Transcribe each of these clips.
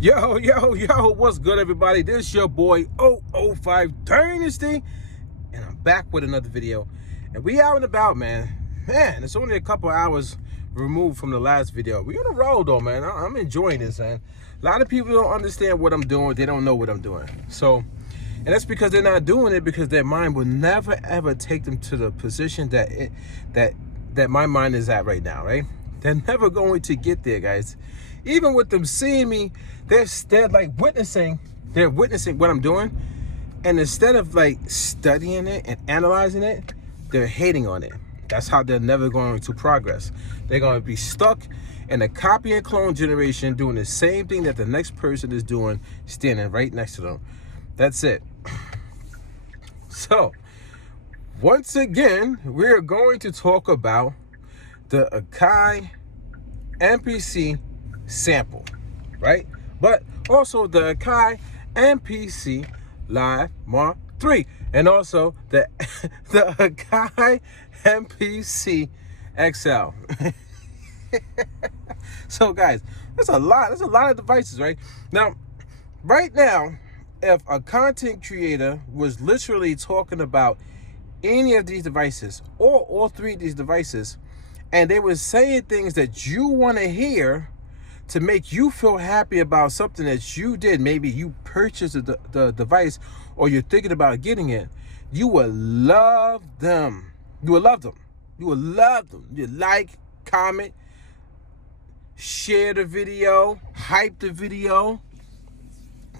Yo, what's good, everybody? This your boy 005 Dynasty, and I'm back with another video. And we out and about, man. It's only a couple hours removed from the last video. We on the road, though, man. I'm enjoying this, man. A lot of people don't understand what I'm doing. They don't know what I'm doing. So, and that's because they're not doing it because their mind will never, ever take them to the position that my mind is at right now, right? They're never going to get there, guys. Even with them seeing me, they're like witnessing what I'm doing, and instead of like studying it and analyzing it, they're hating on it. That's how they're never going to progress. They're going to be stuck in a copy and clone generation, doing the same thing that the next person is doing, standing right next to them. That's it. So, once again, we're going to talk about the Akai MPC Sample, right? But also the Akai MPC Live Mark III, and also the Akai MPC XL. So guys, there's a lot of devices, right? Now, right now, if a content creator was literally talking about any of these devices or all three of these devices, and they were saying things that you want to hear to make you feel happy about something that you did, maybe you purchased the device or you're thinking about getting it, you will love them. You will love them. You will love them. You like, comment, share the video, hype the video.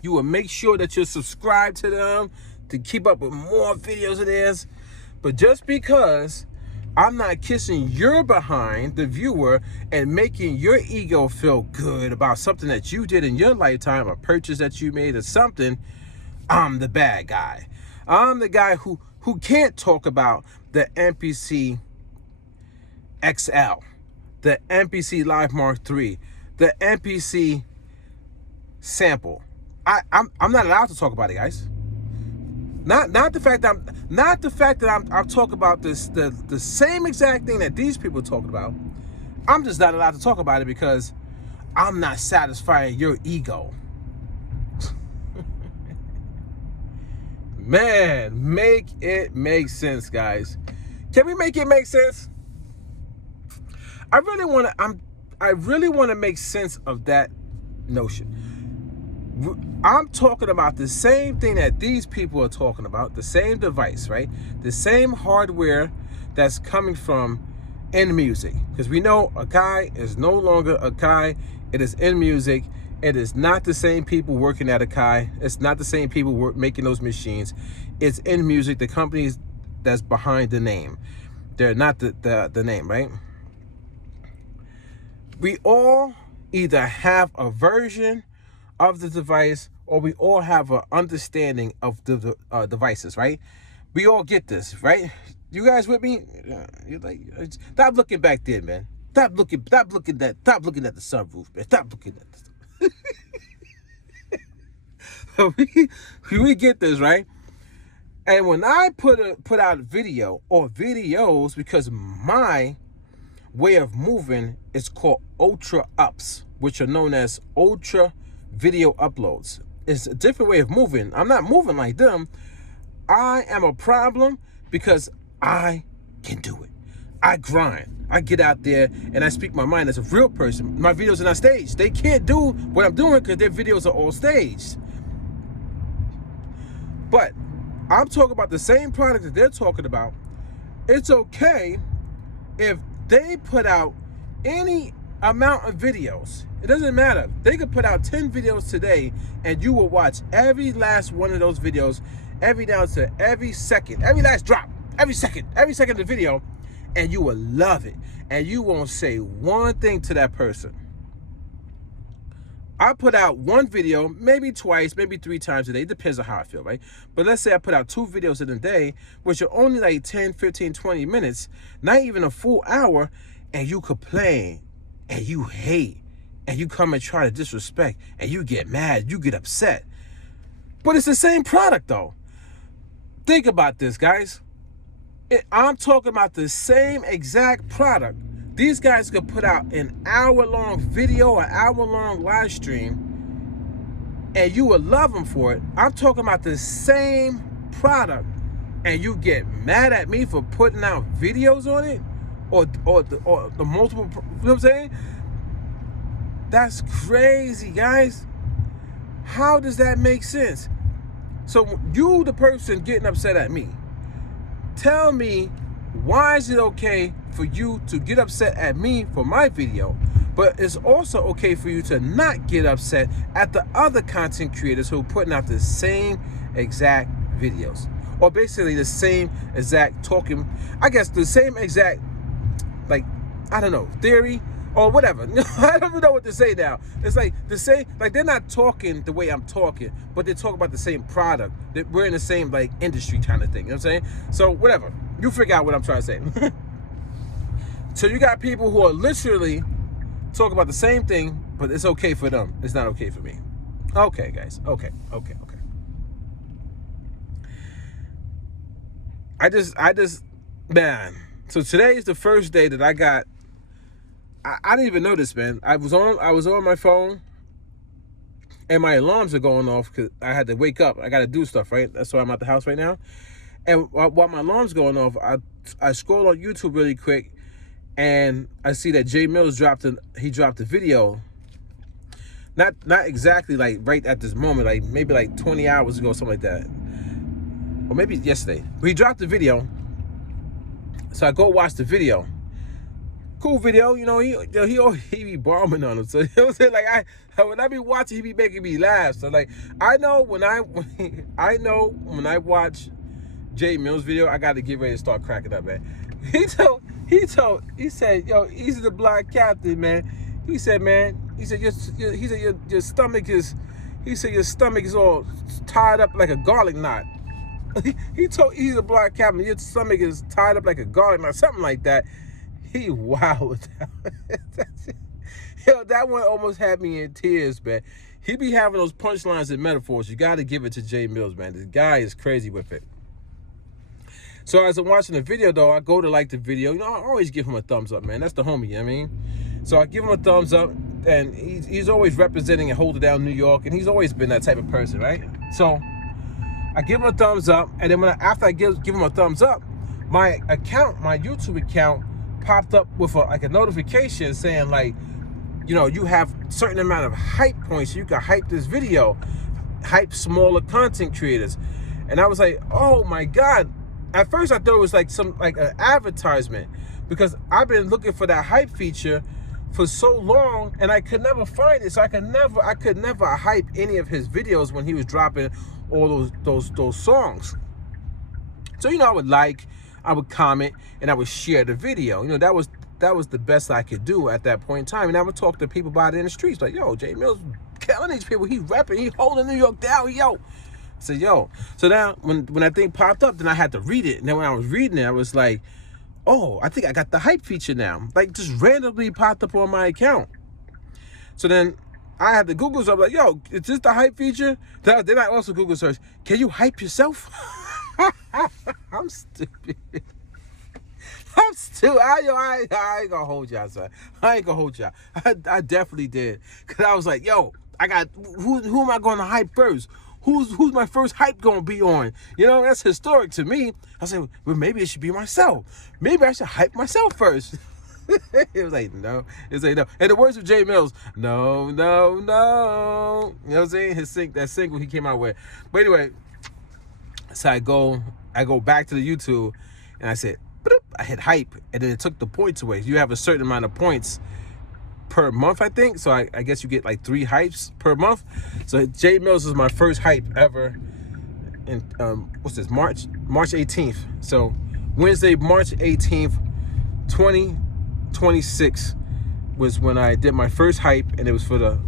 You will make sure that you're subscribed to them to keep up with more videos of theirs. But just because I'm not kissing your behind, the viewer, and making your ego feel good about something that you did in your lifetime, a purchase that you made or something, I'm the bad guy. I'm the guy who can't talk about the MPC XL, the MPC Live Mark III, the MPC Sample. I'm not allowed to talk about it, guys. Not the fact that I'm talking about this the same exact thing that these people are talking about. I'm just not allowed to talk about it because I'm not satisfying your ego. Man, make it make sense, guys. Can we make it make sense? I really want to make sense of that notion. I'm talking about the same thing that these people are talking about, the same device, right? The same hardware that's coming from In Music. Because we know Akai is no longer Akai. It is In Music. It is not the same people working at Akai. It's not the same people making those machines. It's In Music, the company that's behind the name. They're not the name, right? We all either have a version of the device, or we all have an understanding of the devices, right? We all get this, right? You guys with me? You're like, stop looking back there, man. Stop looking at the sunroof, man. Stop looking at this. we get this, right? And when I put out a video or videos, because my way of moving is called ultra ups, which are known as ultra video uploads. It's a different way of moving. I'm not moving like them. I am a problem because I can do it. I grind. I get out there and I speak my mind as a real person. My videos are not staged. They can't do what I'm doing because their videos are all staged. But I'm talking about the same product that they're talking about. It's okay if they put out any amount of videos. It doesn't matter. They could put out 10 videos today and you will watch every last one of those videos, down to every second, every last drop, every second of the video, and you will love it. And you won't say one thing to that person. I put out one video, maybe twice, maybe 3 times a day. It depends on how I feel, right? But let's say I put out 2 videos in a day, which are only like 10, 15, 20 minutes, not even a full hour, and you complain, and you hate, and you come and try to disrespect, and you get mad, you get upset. But it's the same product, though. Think about this, guys. I'm talking about the same exact product. These guys could put out an hour-long video, an hour-long live stream, and you would love them for it. I'm talking about the same product, and you get mad at me for putting out videos on it, or the multiple. You know what I'm saying? That's crazy, guys. How does that make sense? So you, the person getting upset at me, tell me, why is it okay for you to get upset at me for my video, but it's also okay for you to not get upset at the other content creators who are putting out the same exact videos, or basically the same exact talking, I guess the same exact, like, I don't know, theory or whatever. I don't even know what to say now. It's like the same, like they're not talking the way I'm talking, but they talk about the same product. We're in the same like industry kind of thing. You know what I'm saying? So whatever. You figure out what I'm trying to say. So you got people who are literally talking about the same thing, but it's okay for them. It's not okay for me. Okay, guys. Okay. I just, man. So today is the first day that I got. I didn't even notice, man. I was on my phone, and my alarms are going off because I had to wake up. I got to do stuff, right? That's why I'm at the house right now. And while my alarm's going off, I scroll on YouTube really quick, and I see that Jay Mills dropped a video. Not exactly like right at this moment, like maybe like 20 hours ago, something like that, or maybe yesterday. But he dropped the video, so I go watch the video. Cool video, you know. He be bombing on him. So you know what I'm saying? Like when I be watching, he be making me laugh. So like I know when I watch Jay Mills video, I got to get ready to start cracking up, man. He said, yo, Easy the Black Captain, man. He said, man, your stomach is, he said your stomach is all tied up like a garlic knot. He told Easy the Black Captain, your stomach is tied up like a garlic knot, something like that. He wowed. Yo, that one almost had me in tears, man. He be having those punchlines and metaphors. You got to give it to Jay Mills, man. This guy is crazy with it. So as I'm watching the video, though, I go to like the video. You know, I always give him a thumbs up, man. That's the homie, you know what I mean? So I give him a thumbs up, and he's always representing and holding down New York, and he's always been that type of person, right? So I give him a thumbs up, and then after I give him a thumbs up, my YouTube account, popped up with a notification saying, like, you know, you have a certain amount of hype points, so you can hype this video, hype smaller content creators. And I was like, oh my God. At first I thought it was like an advertisement, because I've been looking for that hype feature for so long and I could never find it. So I could never hype any of his videos when he was dropping all those songs. So, you know, I would comment, and I would share the video. You know, that was the best I could do at that point in time. And I would talk to people about it in the streets, like, yo, Jay Mills killing these people. He rapping, he holding New York down, yo. So yo. So now when that thing popped up, then I had to read it. And then when I was reading it, I was like, oh, I think I got the hype feature now. Like, just randomly popped up on my account. So then I had to Google something, like, yo, is this the hype feature? Then I also Google search, can you hype yourself? I'm stupid. I ain't gonna hold y'all, son. I ain't gonna hold y'all. I definitely did. Cause I was like, yo, I got, who am I gonna hype first? Who's my first hype gonna be on? You know, that's historic to me. I said, well, maybe it should be myself. Maybe I should hype myself first. It was like, no. It's like, no. And the words of Jay Mills, no. You know what I'm saying? That single he came out with. But anyway, so I go back to the YouTube, and I said, I hit hype, and then it took the points away. You have a certain amount of points per month, I think. So I guess you get like 3 hypes per month. So Jay Mills is my first hype ever. And what's this? March 18th. So Wednesday, March 18th, 2026 was when I did my first hype, and it was for the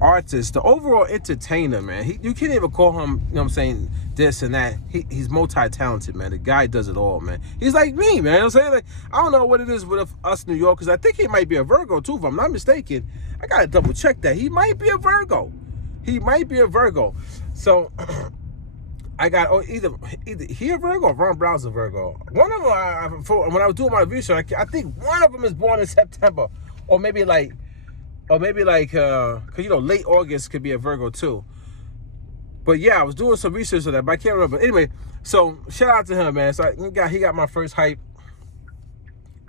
artist, the overall entertainer, man. You can't even call him, you know what I'm saying, this and that. He's multi-talented, man. The guy does it all, man. He's like me, man. You know what I'm saying? Like, I don't know what it is with us New Yorkers. I think he might be a Virgo too, if I'm not mistaken. I gotta double check that. He might be a Virgo. So I got either he a Virgo or Ron Brown's a Virgo. One of them, when I was doing my research, I think one of them is born in September, or maybe like or maybe like, cause you know, late August could be a Virgo too. But yeah, I was doing some research on that, but I can't remember. Anyway, so shout out to him, man. So he got my first hype,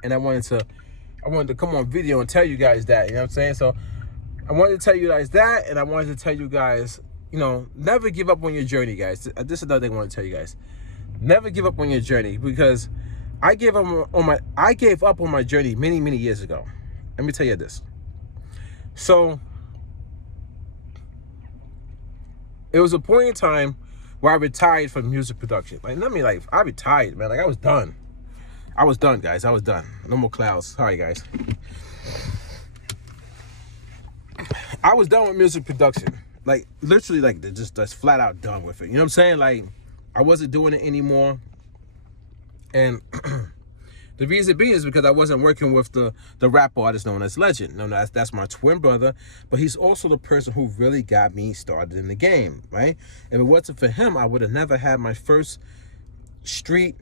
and I wanted to come on video and tell you guys that. You know what I'm saying? So I wanted to tell you guys that, and I wanted to tell you guys, you know, never give up on your journey, guys. This is another thing I want to tell you guys. Never give up on your journey, because I gave up on my journey many years ago. Let me tell you this. So it was a point in time where I retired from music production. Like, I mean, like, I retired, man. Like, I was done. I was done, guys. I was done. No more clouds. Sorry, guys. I was done with music production. Like, literally, like, just flat out done with it. You know what I'm saying? Like, I wasn't doing it anymore. And the reason being is because I wasn't working with the rap artist known as Legend. No, that's my twin brother, but he's also the person who really got me started in the game, right? If it wasn't for him, I would have never had my first street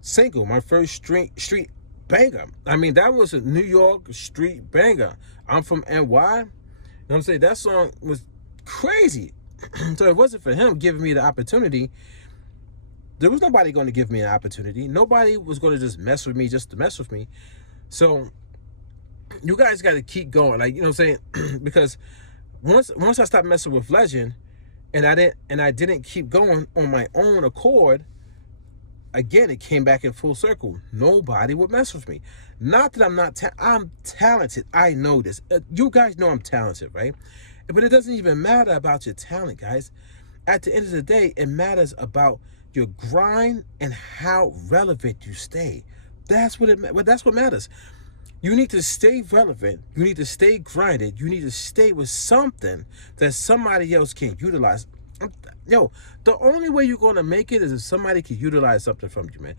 single, my first street banger. I mean, that was a New York street banger. I'm from NY. You know what I'm saying? That song was crazy. So if it wasn't for him giving me the opportunity, there was nobody going to give me an opportunity. Nobody was going to just mess with me just to mess with me. So you guys got to keep going, like, you know what I'm saying? Because once I stopped messing with Legend, and I didn't keep going on my own accord, again, it came back in full circle. Nobody would mess with me. Not that I'm not I'm talented. I know this. You guys know I'm talented, right? But it doesn't even matter about your talent, guys. At the end of the day, it matters about your grind and how relevant you stay. That's what matters. You need to stay relevant. You need to stay grinded. You need to stay with something that somebody else can utilize. Yo, the only way you're going to make it is if somebody can utilize something from you, man.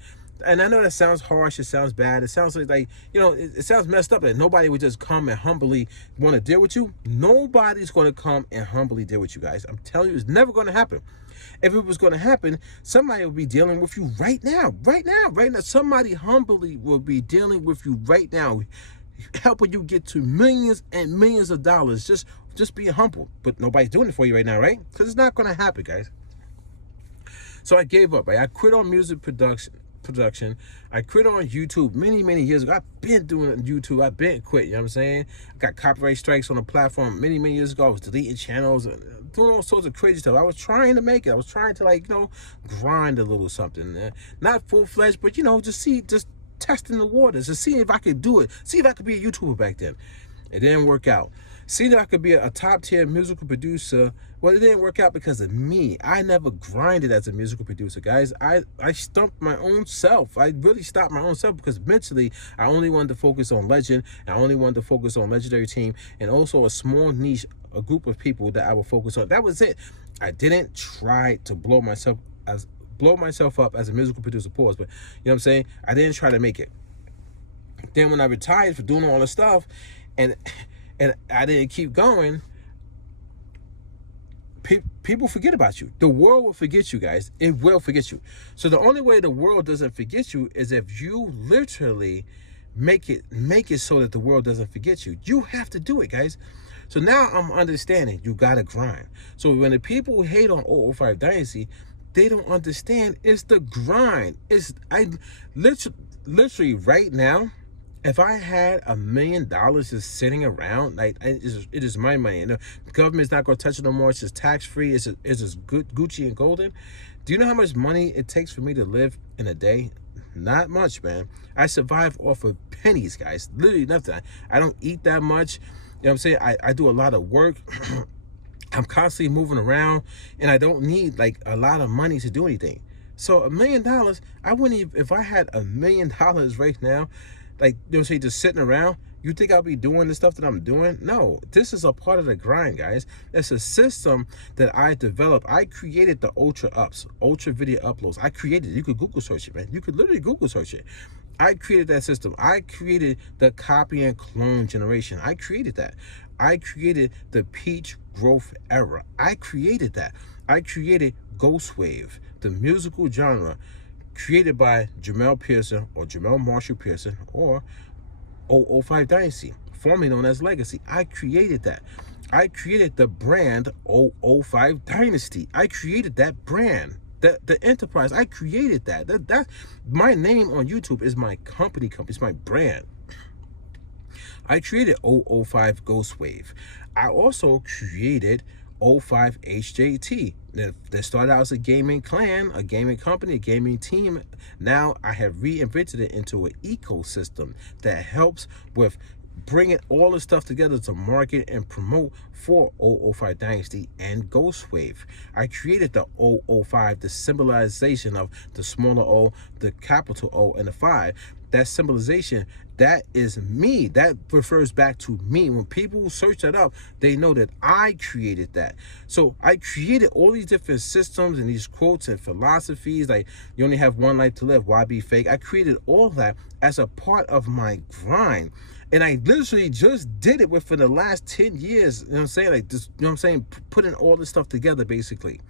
And I know that sounds harsh. It sounds bad. It sounds like you know, it sounds messed up that nobody would just come and humbly want to deal with you. Nobody's going to come and humbly deal with you, guys. I'm telling you, it's never going to happen. If it was going to happen, somebody would be dealing with you right now. Somebody humbly will be dealing with you right now, helping you get to millions and millions of dollars. Just being humble. But nobody's doing it for you right now, right? Because it's not going to happen, guys. So I gave up, right? I quit on music production. I quit on YouTube many years ago. I've been doing YouTube. I've been quit, you know what I'm saying? I got copyright strikes on the platform many years ago. I was deleting channels and doing all sorts of crazy stuff. I was trying to make it. I was trying to, like, you know, grind a little something. Not full-fledged, but, you know, just testing the waters, to see if I could do it. See if I could be a YouTuber back then. It didn't work out. See that I could be a top-tier musical producer. Well, it didn't work out because of me. I never grinded as a musical producer, guys. I stumped my own self. I really stopped my own self because mentally, I only wanted to focus on Legend. I only wanted to focus on Legendary Team, and also a small niche, a group of people that I would focus on. That was it. I didn't try to blow myself up as a musical producer. Pause. But you know what I'm saying? I didn't try to make it. Then when I retired for doing all this stuff, and I didn't keep going, people forget about you. The world will forget you, guys. It will forget you. So the only way the world doesn't forget you is if you literally make it so that the world doesn't forget you. You have to do it, guys. So now I'm understanding you gotta grind. So when the people hate on 005 Dynasty, they don't understand it's the grind. I literally right now, if I had $1 million just sitting around, like, it is my money. And the government's not going to touch it no more. It's just tax-free. It's just good, Gucci and golden. Do you know how much money it takes for me to live in a day? Not much, man. I survive off of pennies, guys. Literally nothing. I don't eat that much. You know what I'm saying? I do a lot of work. I'm constantly moving around, and I don't need, like, a lot of money to do anything. So $1 million, I wouldn't even, if I had $1 million right now, like, you know, say just sitting around, you think I'll be doing the stuff that I'm doing? No, this is a part of the grind, guys. It's a system that I developed. I created the ultra video uploads. I created it. You could Google search it, man. You could literally Google search it. I created that system. I created the copy and clone generation. I created that. I created the peach growth era. I created that. I created Ghost Wav, the musical genre, created by Jamel Pearson or Jamel Marshall Pearson or 005 Dynasty. formerly known as Legacy. I created that. I created the brand 005 Dynasty. I created that brand. The enterprise, I created that. That my name on YouTube is my company. It's my brand. I created 005 Ghost Wav. I also created 05 HJT. That started out as a gaming clan, a gaming company, a gaming team. Now I have reinvented it into an ecosystem that helps with bringing all the stuff together to market and promote for 005 Dynasty and Ghost Wav. I created the 005, the symbolization of the smaller O, the capital O, and the 5. That symbolization, that is me. That refers back to me. When people search that up, they know that I created that. So I created all these different systems and these quotes and philosophies, like you only have one life to live, why be fake? I created all that as a part of my grind. And I literally just did it within the last 10 years. You know what I'm saying? Like this, you know what I'm saying? Putting all this stuff together, basically.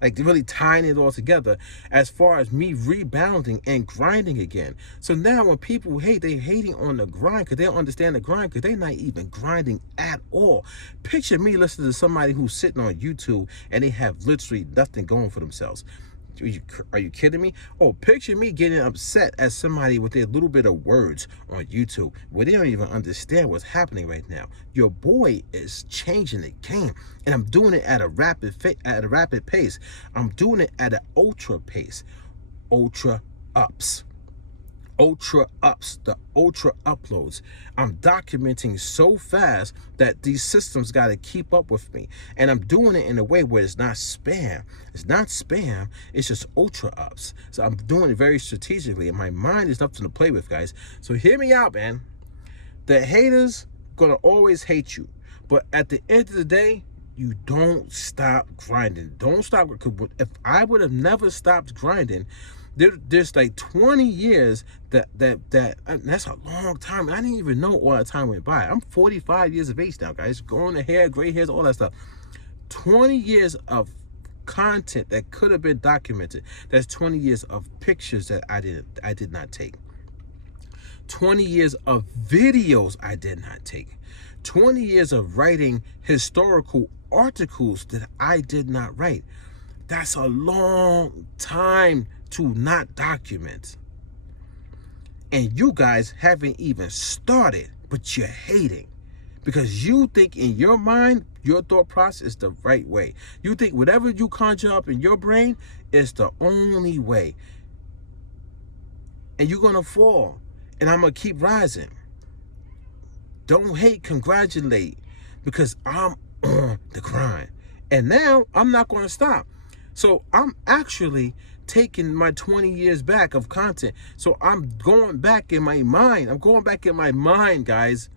Like really tying it all together as far as me rebounding and grinding again. So now when people hate, they're hating on the grind because they don't understand the grind because they're not even grinding at all. Picture me listening to somebody who's sitting on YouTube and they have literally nothing going for themselves. Are you kidding me? Oh, picture me getting upset at somebody with their little bit of words on YouTube where they don't even understand what's happening right now. Your boy is changing the game, and I'm doing it at a rapid pace. I'm doing it at an ultra pace, ultra ups, the ultra uploads. I'm documenting so fast that these systems got to keep up with me, and I'm doing it in a way where it's not spam. It's just ultra ups. So I'm doing it very strategically, and my mind is nothing to play with, guys. So hear me out, man. The haters gonna always hate you, but at the end of the day, you don't stop grinding. Don't stop. If I would have never stopped grinding, there's like 20 years that's a long time. I didn't even know all that time went by. I'm 45 years of age now, guys. Growing the hair, gray hairs, all that stuff. 20 years of content that could have been documented. That's 20 years of pictures that I did not take. 20 years of videos I did not take. 20 years of writing historical articles that I did not write. That's a long time to not document. And you guys haven't even started, but you're hating because you think in your mind, your thought process is the right way. You think whatever you conjure up in your brain is the only way. And you're gonna fall, and I'm gonna keep rising. Don't hate, congratulate, because I'm on the grind. And now I'm not gonna stop. So I'm actually taking my 20 years back of content. So I'm going back in my mind. Guys.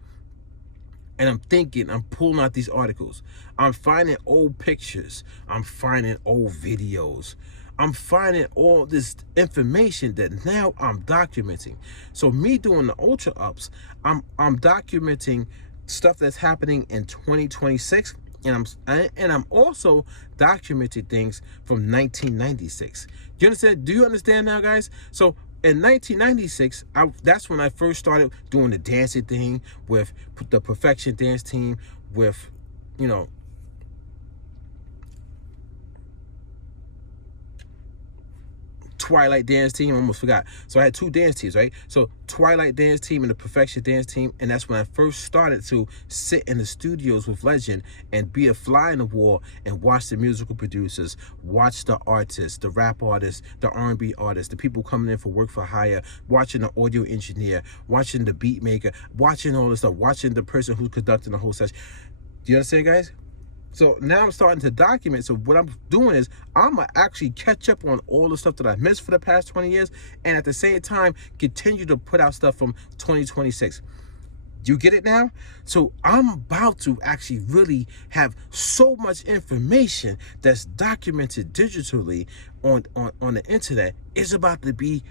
And I'm thinking, I'm pulling out these articles. I'm finding old pictures. I'm finding old videos. I'm finding all this information that now I'm documenting. So me doing the ultra ups, I'm documenting stuff that's happening in 2026. And I'm also documenting things from 1996. Do you understand? Do you understand now, guys? So in 1996, that's when I first started doing the dancing thing with the Perfection Dance Team, with, you know, Twilight Dance Team. I almost forgot. So I had two dance teams, right? So Twilight Dance Team and the Perfection Dance Team. And that's when I first started to sit in the studios with Legend and be a fly in the wall and watch the musical producers, watch the artists, the rap artists, the R&B artists, the people coming in for work for hire, watching the audio engineer, watching the beat maker, watching all this stuff, watching the person who's conducting the whole session. Do you understand, guys? So now I'm starting to document. So what I'm doing is I'm going to actually catch up on all the stuff that I missed for the past 20 years. And at the same time, continue to put out stuff from 2026. Do you get it now? So I'm about to actually really have so much information that's documented digitally on the internet. It's about to be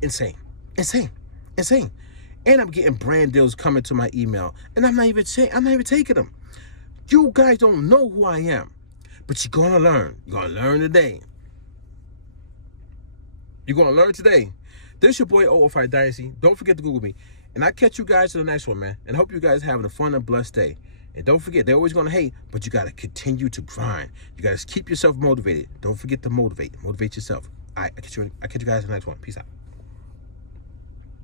insane. And I'm getting brand deals coming to my email. And I'm not even taking them. You guys don't know who I am, but you're going to learn. You're going to learn today. You're going to learn today. This is your boy 005 Dynasty. Don't forget to Google me. And I catch you guys in the next one, man. And hope you guys having a fun and blessed day. And don't forget, they're always going to hate, but you got to continue to grind. You got to keep yourself motivated. Don't forget to motivate yourself. All right, I catch you guys in the next one. Peace out.